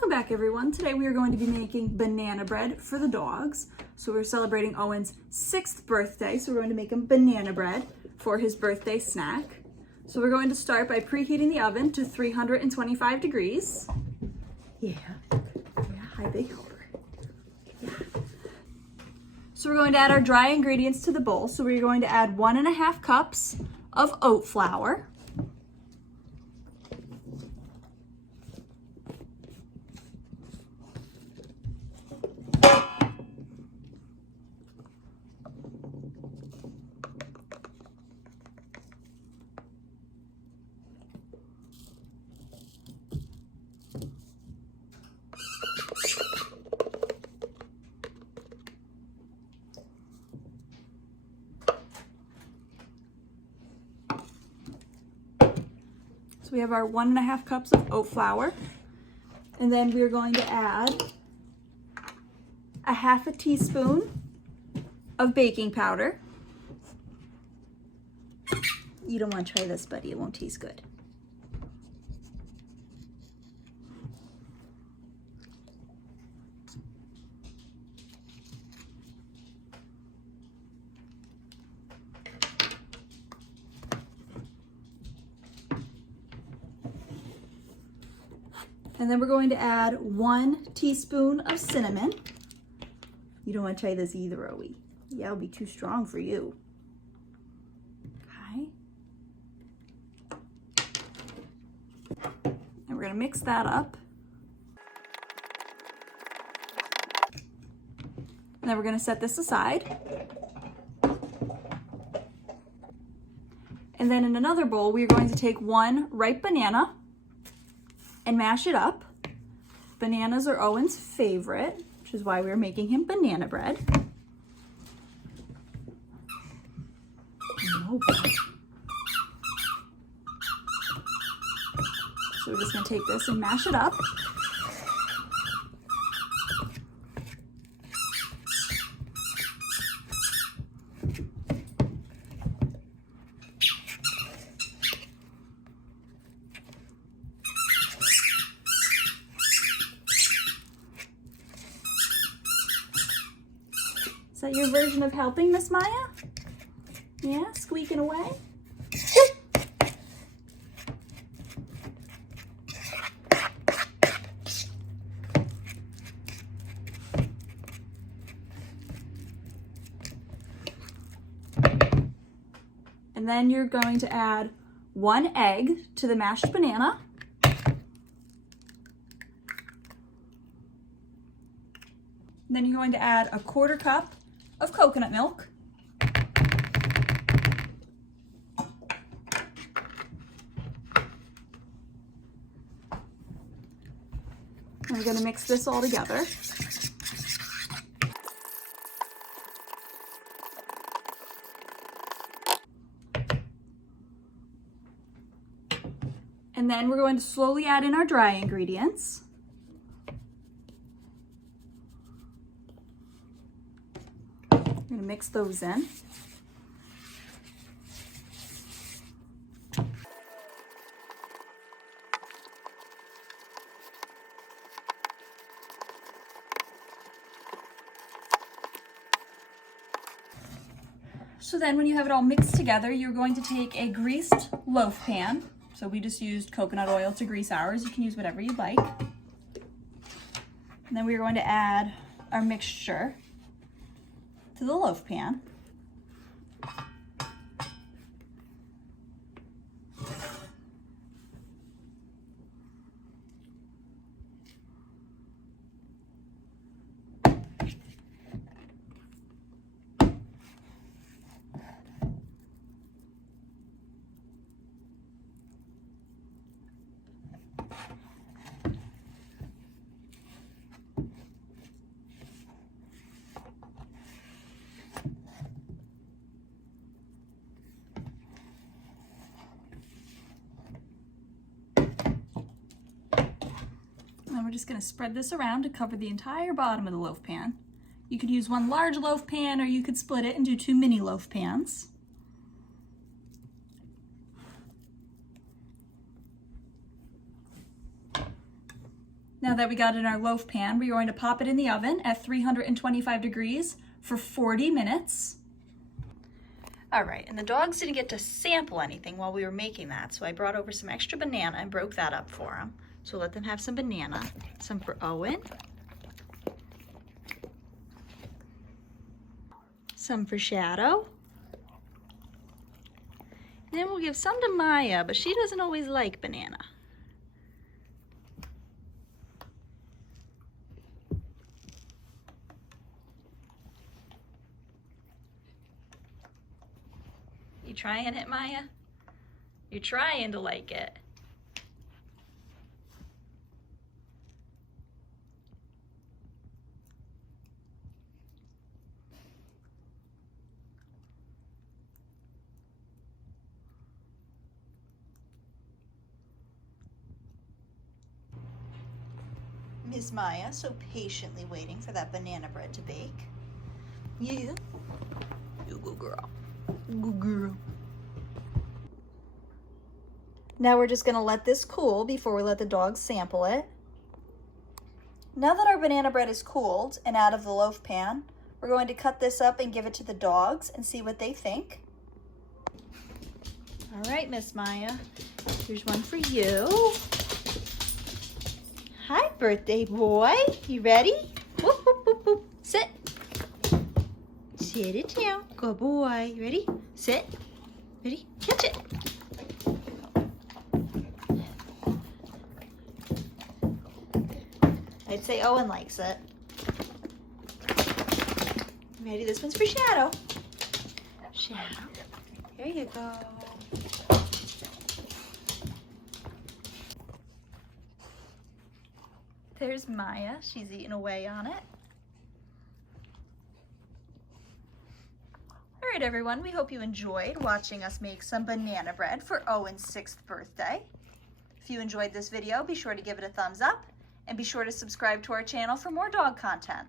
Welcome back, everyone. Today we are going to be making banana bread for the dogs. So we're celebrating Owen's 6th birthday, so we're going to make him banana bread for his birthday snack. So we're going to start by preheating the oven to 325 degrees. Yeah, high bake helper. Yeah. So we're going to add our dry ingredients to the bowl. So we're going to add 1.5 cups of oat flour. So we have our 1.5 cups of oat flour, and then we're going to add 1/2 teaspoon of baking powder. You don't want to try this, buddy, it won't taste good. And then we're going to add 1 teaspoon of cinnamon. You don't want to try this either, Owie. Yeah, it'll be too strong for you. Okay. And we're going to mix that up. And then we're going to set this aside. And then in another bowl, we are going to take 1 ripe banana and mash it up. Bananas are Owen's favorite, which is why we're making him banana bread. So we're just gonna take this and mash it up. Is that your version of helping, Miss Maya? Yeah, squeaking away? And then you're going to add 1 egg to the mashed banana. And then you're going to add 1/4 cup of coconut milk. And we're going to mix this all together. And then we're going to slowly add in our dry ingredients. I'm going to mix those in. So then when you have it all mixed together, you're going to take a greased loaf pan. So we just used coconut oil to grease ours. You can use whatever you like. And then we're going to add our mixture to the loaf pan. And we're just going to spread this around to cover the entire bottom of the loaf pan. You could use 1 large loaf pan, or you could split it and do 2 mini loaf pans. Now that we got it in our loaf pan, we're going to pop it in the oven at 325 degrees for 40 minutes. All right, and the dogs didn't get to sample anything while we were making that, so I brought over some extra banana and broke that up for them. So let them have some banana, some for Owen, some for Shadow, and then we'll give some to Maya, but she doesn't always like banana. You trying it, Maya? You're trying to like it. Miss Maya so patiently waiting for that banana bread to bake. Yeah. You go, girl. Good girl. Now we're just gonna let this cool before we let the dogs sample it. Now that our banana bread is cooled and out of the loaf pan, we're going to cut this up and give it to the dogs and see what they think. All right, Miss Maya, here's one for you. Hi, birthday boy. You ready? Whoop, whoop, whoop, whoop. Sit. Sit it down. Good boy. You ready? Sit. Ready? Catch it. I'd say Owen likes it. Ready? This one's for Shadow. Shadow. Here you go. There's Maya. She's eating away on it. All right, everyone. We hope you enjoyed watching us make some banana bread for Owen's 6th birthday. If you enjoyed this video, be sure to give it a thumbs up and be sure to subscribe to our channel for more dog content.